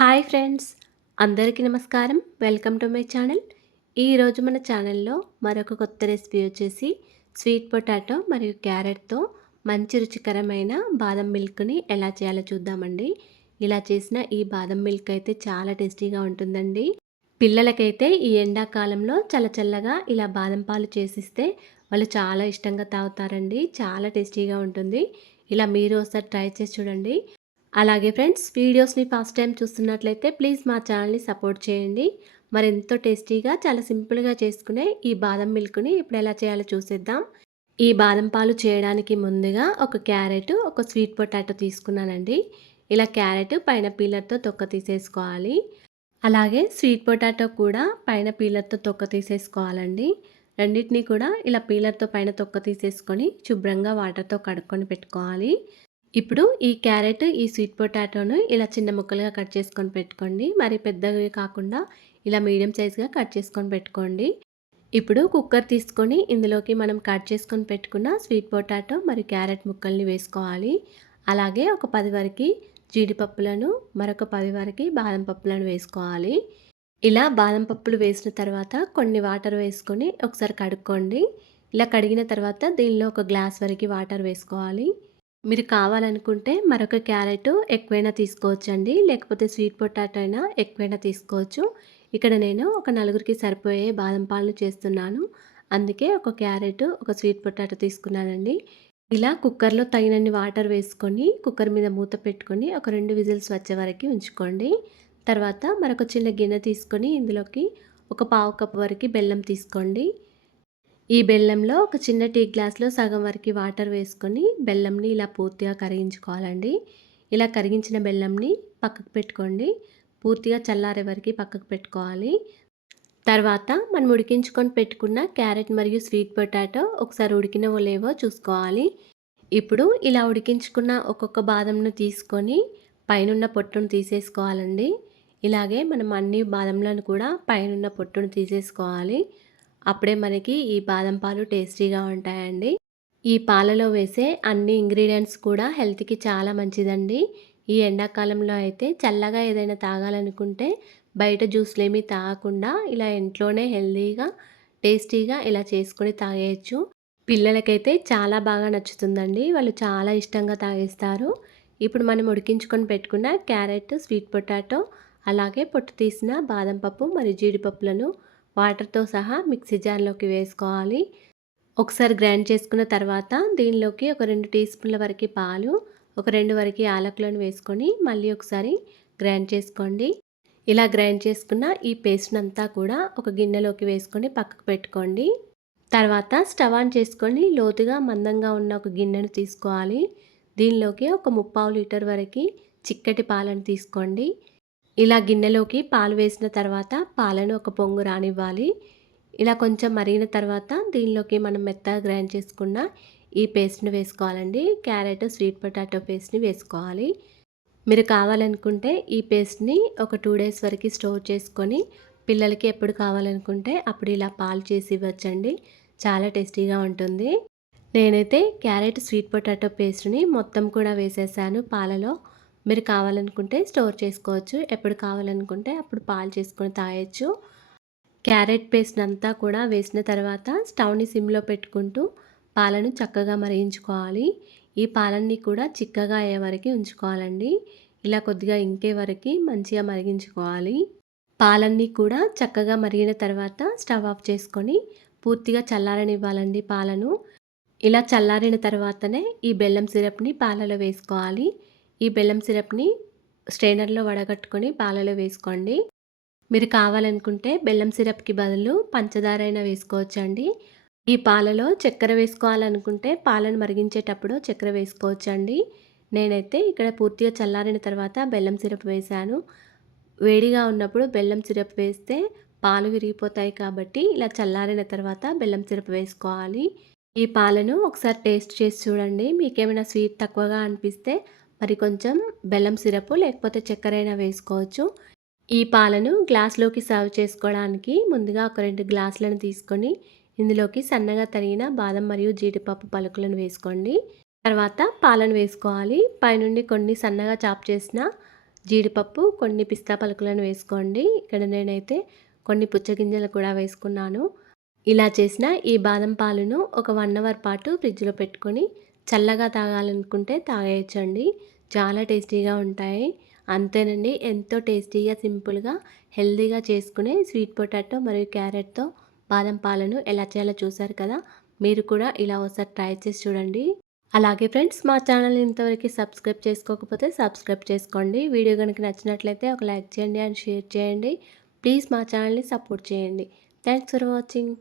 Hi friends, అందరికీ నమస్కారం. Welcome to my channel. ఈరోజు మన ఛానల్లో మరొక కొత్త రెసిపీ వచ్చేసి స్వీట్ పొటాటో మరియు క్యారెట్తో మంచి రుచికరమైన బాదం మిల్క్ని ఎలా చేయాలో చూద్దామండి. ఇలా చేసిన ఈ బాదం మిల్క్ అయితే చాలా టేస్టీగా ఉంటుందండి. పిల్లలకైతే ఈ ఎండాకాలంలో చల్లచల్లగా ఇలా బాదం పాలు చేసిస్తే వాళ్ళు చాలా ఇష్టంగా తాగుతారండి. చాలా టేస్టీగా ఉంటుంది. ఇలా మీరు ఒకసారి ట్రై చేసి చూడండి. అలాగే ఫ్రెండ్స్, వీడియోస్ని ఫస్ట్ టైం చూస్తున్నట్లయితే ప్లీజ్ మా ఛానల్ని సపోర్ట్ చేయండి. మరెంతో టేస్టీగా చాలా సింపుల్గా చేసుకునే ఈ బాదం మిల్క్ని ఇప్పుడు ఎలా చేయాలో చూసేద్దాం. ఈ బాదం పాలు చేయడానికి ముందుగా ఒక క్యారెట్, ఒక స్వీట్ పొటాటో తీసుకున్నానండి. ఇలా క్యారెట్ పైన పీలర్తో తొక్క తీసేసుకోవాలి. అలాగే స్వీట్ పొటాటో కూడా పైన పీలర్తో తొక్క తీసేసుకోవాలండి. రెండింటినీ కూడా ఇలా పీలర్తో పైన తొక్క తీసేసుకొని శుభ్రంగా వాటర్తో కడుక్కొని పెట్టుకోవాలి. ఇప్పుడు ఈ క్యారెట్, ఈ స్వీట్ పొటాటోను ఇలా చిన్న ముక్కలుగా కట్ చేసుకొని పెట్టుకోండి. మరి పెద్దవి కాకుండా ఇలా మీడియం సైజ్‌గా కట్ చేసుకొని పెట్టుకోండి. ఇప్పుడు కుక్కర్ తీసుకొని ఇందులోకి మనం కట్ చేసుకొని పెట్టుకున్న స్వీట్ పొటాటో మరియు క్యారెట్ ముక్కల్ని వేసుకోవాలి. అలాగే ఒక 10 వరకి జీడిపప్పులను, మరొక 10 వరకి బాదం పప్పులను వేసుకోవాలి. ఇలా బాదం పప్పులు వేసిన తర్వాత కొన్ని వాటర్ వేసుకొని ఒకసారి కడుక్కోండి. ఇలా కడిగిన తర్వాత దీనిలో ఒక గ్లాస్ వరకి వాటర్ వేసుకోవాలి. మీరు కావాలనుకుంటే మరొక క్యారెట్ ఎక్కువైనా తీసుకోవచ్చండి. లేకపోతే స్వీట్ పొటాటో అయినా ఎక్కువైనా తీసుకోవచ్చు. ఇక్కడ నేను ఒక నలుగురికి సరిపోయే బాదం పాలను చేస్తున్నాను. అందుకే ఒక క్యారెట్, ఒక స్వీట్ పొటాటో తీసుకున్నానండి. ఇలా కుక్కర్‌లో తగినన్ని వాటర్ వేసుకొని, కుక్కర్ మీద మూత పెట్టుకొని ఒక 2 విజిల్స్ వచ్చే వరకి ఉంచుకోండి. తర్వాత మరొక చిన్న గిన్నె తీసుకొని ఇందులోకి ఒక పావు కప్పు వరకి బెల్లం తీసుకోండి. ఈ బెల్లంలో ఒక చిన్న టీ గ్లాస్‌లో సగం వరకి వాటర్ వేసుకొని బెల్లంని ఇలా పూర్తిగా కరిగించుకోవాలండి. ఇలా కరిగించిన బెల్లంని పక్కకు పెట్టుకోండి. పూర్తిగా చల్లారే వరకి పక్కకు పెట్టుకోవాలి. తర్వాత మనం ఉడికించుకొని పెట్టుకున్న క్యారెట్ మరియు స్వీట్ పొటాటో ఒకసారి ఉడికినవో లేవో చూసుకోవాలి. ఇప్పుడు ఇలా ఉడికించుకున్న ఒక్కొక్క బాదంను తీసుకొని పైనున్న పొట్టును తీసేసుకోవాలండి. ఇలాగే మనం అన్ని బాదంలను కూడా పైనున్న పొట్టును తీసేసుకోవాలి. అప్పుడే మనకి ఈ బాదం పాలు టేస్టీగా ఉంటాయండి. ఈ పాలలో వేసే అన్ని ఇంగ్రీడియెంట్స్ కూడా హెల్త్‌కి చాలా మంచిదండి. ఈ ఎండాకాలంలో అయితే చల్లగా ఏదైనా తాగాలనుకుంటే బయట జ్యూస్‌లేమీ తాగకుండా ఇలా ఇంట్లోనే హెల్తీగా, టేస్టీగా ఇలా చేసుకొని తాగేయొచ్చు. పిల్లలకైతే చాలా బాగా నచ్చుతుందండి. వాళ్ళు చాలా ఇష్టంగా తాగేస్తారు. ఇప్పుడు మనం ఉడికించుకొని పెట్టుకున్న క్యారెట్, స్వీట్ పొటాటో, అలాగే పొట్టు తీసిన బాదం పప్పు మరియు జీడిపప్పులను వాటర్‌తో సహా మిక్సీ జార్‌లోకి వేసుకోవాలి. ఒకసారి గ్రైండ్ చేసుకున్న తర్వాత దీనిలోకి ఒక 2 టీ స్పూన్ల వరకి పాలు, ఒక 2 వరకి యాలకులను వేసుకొని మళ్ళీ ఒకసారి గ్రైండ్ చేసుకోండి. ఇలా గ్రైండ్ చేసుకున్న ఈ పేస్ట్‌నంతా కూడా ఒక గిన్నెలోకి వేసుకొని పక్కకు పెట్టుకోండి. తర్వాత స్టవ్ ఆన్ చేసుకొని లోతుగా మందంగా ఉన్న ఒక గిన్నెను తీసుకోవాలి. దీనిలోకి ఒక 3/4 లీటర్ వరకి చిక్కటి పాలను తీసుకోండి. ఇలా గిన్నెలోకి పాలు వేసిన తర్వాత పాలను ఒక పొంగు రానివ్వాలి. ఇలా కొంచెం మరిగిన తర్వాత దీనిలోకి మనం మెత్తగా గ్రైండ్ చేసుకున్న ఈ పేస్ట్‌ని వేసుకోవాలండి. క్యారెట్, స్వీట్ పొటాటో పేస్ట్‌ని వేసుకోవాలి. మీరు కావాలనుకుంటే ఈ పేస్ట్‌ని ఒక 2 డేస్ వరకు స్టోర్ చేసుకొని పిల్లలకి ఎప్పుడు కావాలనుకుంటే అప్పుడు ఇలా పాలు చేసి ఇవ్వచ్చండి. చాలా టేస్టీగా ఉంటుంది. నేనైతే క్యారెట్, స్వీట్ పొటాటో పేస్ట్‌ని మొత్తం కూడా వేసేసాను పాలలో. మీరు కావాలనుకుంటే స్టోర్ చేసుకోవచ్చు. ఎప్పుడు కావాలనుకుంటే అప్పుడు పాలు చేసుకొని తాగొచ్చు. క్యారెట్ పేస్ట్‌నంతా కూడా వేసిన తర్వాత స్టవ్‌ని సిమ్‌లో పెట్టుకుంటూ పాలను చక్కగా మరిగించుకోవాలి. ఈ పాలన్నీ కూడా చిక్కగా అయ్యే వరకి ఉంచుకోవాలండి. ఇలా కొద్దిగా ఇంకే వరకి మంచిగా మరిగించుకోవాలి. పాలన్నీ కూడా చక్కగా మరిగిన తర్వాత స్టవ్ ఆఫ్ చేసుకొని పూర్తిగా చల్లారనివ్వాలండి పాలను. ఇలా చల్లారిన తర్వాతనే ఈ బెల్లం సిరప్‌ని పాలలో వేసుకోవాలి. ఈ బెల్లం సిరప్‌ని స్ట్రెయినర్‌లో వడగట్టుకొని పాలలో వేసుకోండి. మీరు కావాలనుకుంటే బెల్లం సిరప్‌కి బదులు పంచదార అయినా వేసుకోవచ్చండి. ఈ పాలలో చక్కెర వేసుకోవాలనుకుంటే పాలను మరిగించేటప్పుడు చక్కెర వేసుకోవచ్చండి. నేనైతే ఇక్కడ పూర్తిగా చల్లారిన తర్వాత బెల్లం సిరప్ వేశాను. వేడిగా ఉన్నప్పుడు బెల్లం సిరప్ వేస్తే పాలు విరిగిపోతాయి కాబట్టి ఇలా చల్లారిన తర్వాత బెల్లం సిరప్ వేసుకోవాలి. ఈ పాలను ఒకసారి టేస్ట్ చేసి చూడండి. మీకేమైనా స్వీట్ తక్కువగా అనిపిస్తే మరి కొంచెం బెల్లం సిరపు లేకపోతే చక్కెర అయినా వేసుకోవచ్చు. ఈ పాలను గ్లాస్‌లోకి సర్వ్ చేసుకోవడానికి ముందుగా ఒక 2 గ్లాసులను తీసుకొని ఇందులోకి సన్నగా తరిగిన బాదం మరియు జీడిపప్పు పలుకులను వేసుకోండి. తర్వాత పాలను వేసుకోవాలి. పైనుండి కొన్ని సన్నగా చాప్ చేసిన జీడిపప్పు, కొన్ని పిస్తా పలుకులను వేసుకోండి. ఇక్కడ నేనైతే కొన్ని పుచ్చగింజలు కూడా వేసుకున్నాను. ఇలా చేసిన ఈ బాదం పాలును ఒక 1 అవర్ పాటు ఫ్రిడ్జ్‌లో పెట్టుకొని చల్లగా తాగాలనుకుంటే తాగేయొచ్చండి. చాలా టేస్టీగా ఉంటాయి. అంతేనండి. ఎంతో టేస్టీగా, సింపుల్‌గా, హెల్తీగా చేసుకునే స్వీట్ పొటాటో మరియు క్యారెట్‌తో బాదం పాలను ఎలా చేయాలో చూసారు కదా! మీరు కూడా ఇలా ఒకసారి ట్రై చేసి చూడండి. అలాగే ఫ్రెండ్స్, మా ఛానల్‌ని ఇంతవరకు సబ్స్క్రైబ్ చేసుకోకపోతే సబ్స్క్రైబ్ చేసుకోండి. వీడియో గనుక నచ్చినట్లయితే ఒక లైక్ చేయండి అండ్ షేర్ చేయండి. ప్లీజ్ మా ఛానల్‌ని సపోర్ట్ చేయండి. Thanks for watching.